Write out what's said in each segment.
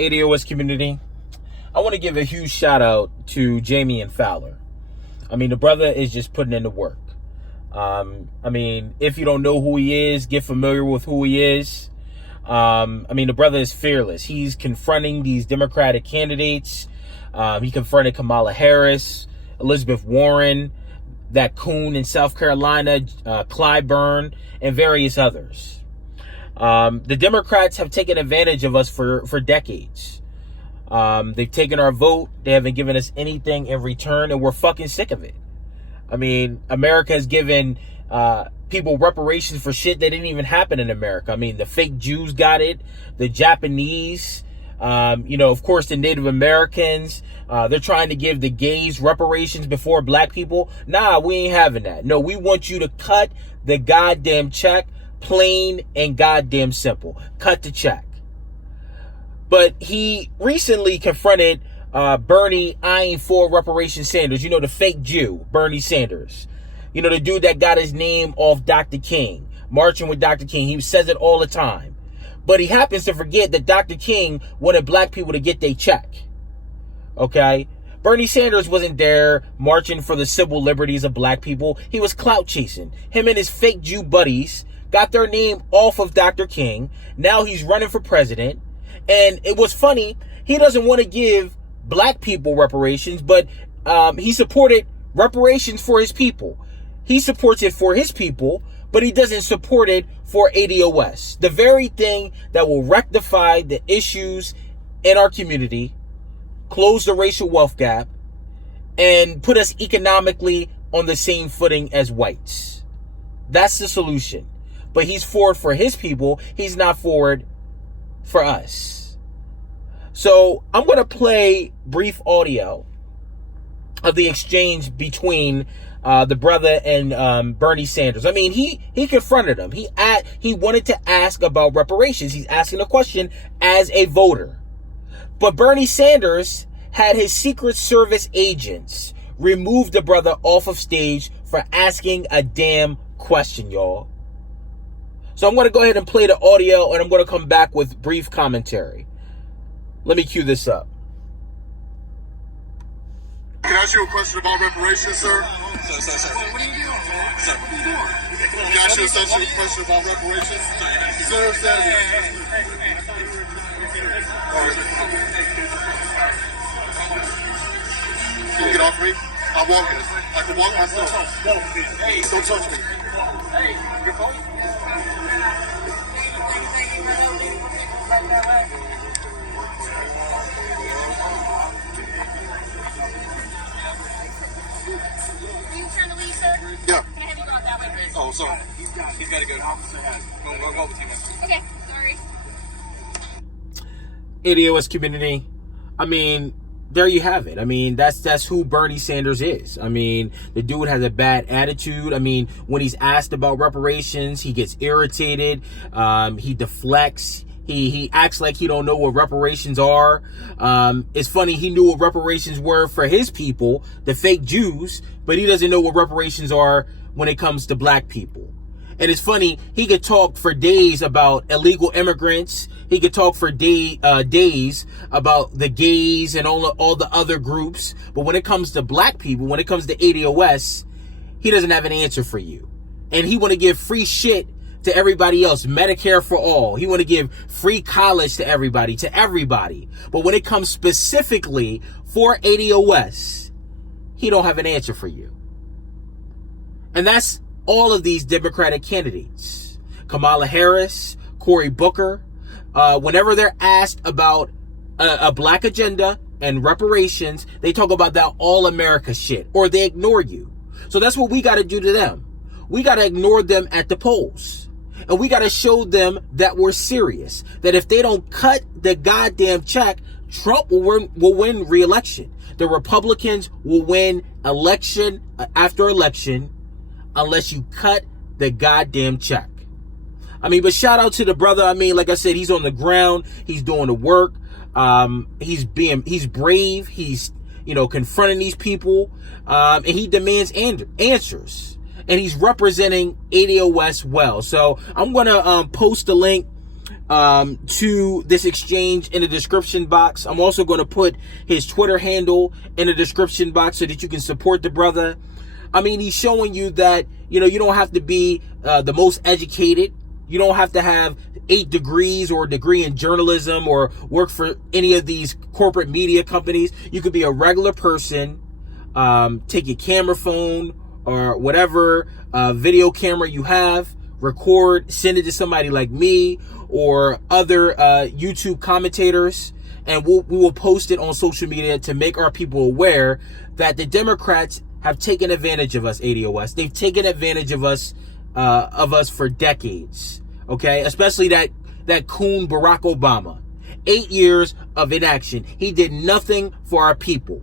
ADOS community, I want to give a huge shout out to Jameion Fowler. I mean, the brother is just putting in the work. I mean, if you don't know who he is, get familiar with who he is. I mean, the brother is fearless. He's confronting these Democratic candidates. He confronted Kamala Harris, Elizabeth Warren, that coon in South Carolina, Clyburn, and various others. The Democrats have taken advantage of us for decades. They've taken our vote. They haven't given us anything in return, and we're fucking sick of it. I mean, America has given people reparations for shit that didn't even happen in America. I mean, the fake Jews got it, the Japanese, of course, the Native Americans. They're trying to give the gays reparations before black people. Nah, we ain't having that. No, we want you to cut the goddamn check, plain and goddamn simple. Cut the check. But he recently confronted Bernie, I ain't for reparations Sanders. The fake Jew, Bernie Sanders. The dude that got his name off Dr. King, marching with Dr. King. He says it all the time. But he happens to forget that Dr. King wanted black people to get their check. Okay? Bernie Sanders wasn't there marching for the civil liberties of black people. He was clout chasing. Him and his fake Jew buddies got their name off of Dr. King. Now he's running for president. And it was funny. He doesn't want to give black people reparations, but he supported reparations for his people. He supports it for his people, but he doesn't support it for ADOS. The very thing that will rectify the issues in our community, close the racial wealth gap, and put us economically on the same footing as whites. That's the solution. But he's for it for his people. He's not for it for us. So I'm going to play brief audio of the exchange between the brother and Bernie Sanders. I mean, he confronted him. He wanted to ask about reparations. He's asking a question as a voter. But Bernie Sanders had his Secret Service agents remove the brother off of stage for asking a damn question, y'all. So I'm going to go ahead and play the audio, and I'm going to come back with brief commentary. Let me cue this up. Can I ask you a question about reparations, sir? Sir. What are you doing, man? Sir, what are you doing? Can I ask you a question about reparations? Sir, can you get off me? I'm walking. I can walk myself. No. Hey, don't touch me. Hey, your phone? Yeah. Can I have you go out that way, please? Oh, sorry. He's got to go. Officer has. We'll go with you now. Okay, sorry. ADOS community, I mean, there you have it. I mean, that's who Bernie Sanders is. I mean, the dude has a bad attitude. I mean, when he's asked about reparations, he gets irritated. He deflects. He acts like he don't know what reparations are. It's funny, he knew what reparations were for his people, the fake Jews, but he doesn't know what reparations are when it comes to black people. And it's funny, he could talk for days about illegal immigrants. He could talk for days about the gays and all the other groups. But when it comes to black people, when it comes to ADOS, he doesn't have an answer for you. And he want to give free shit to everybody else. Medicare for all. He want to give free college to everybody. But when it comes specifically for ADOS, he don't have an answer for you. And that's all of these Democratic candidates. Kamala Harris, Cory Booker, whenever they're asked about a black agenda and reparations, they talk about that all America shit, or they ignore you. So that's what we got to do to them. We got to ignore them at the polls. And we got to show them that we're serious. That if they don't cut the goddamn check, Trump will win re-election. The Republicans will win election after election unless you cut the goddamn check. I mean, but shout out to the brother. I mean, like I said, he's on the ground. He's doing the work. He's brave. He's, confronting these people. And he demands answers. And he's representing ADOS well. So I'm going to post a link to this exchange in the description box. I'm also going to put his Twitter handle in the description box so that you can support the brother. I mean, he's showing you that, you don't have to be the most educated. You don't have to have 8 degrees or a degree in journalism or work for any of these corporate media companies. You could be a regular person, take your camera phone or whatever video camera you have, record, send it to somebody like me or other YouTube commentators, and we will post it on social media to make our people aware that the Democrats have taken advantage of us, ADOS. They've taken advantage of us for decades, okay? Especially that coon Barack Obama. 8 years of inaction. He did nothing for our people.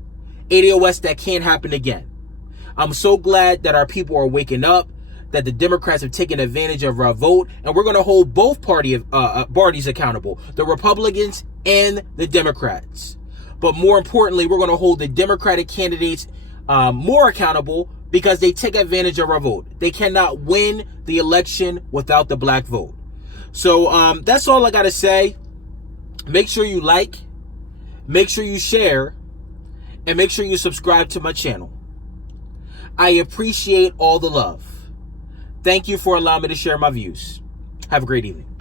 ADOS, that can't happen again. I'm so glad that our people are waking up, that the Democrats have taken advantage of our vote, and we're going to hold both parties accountable, the Republicans and the Democrats. But more importantly, we're going to hold the Democratic candidates more accountable because they take advantage of our vote. They cannot win the election without the black vote. So that's all I got to say. Make sure you like, make sure you share, and make sure you subscribe to my channel. I appreciate all the love. Thank you for allowing me to share my views. Have a great evening.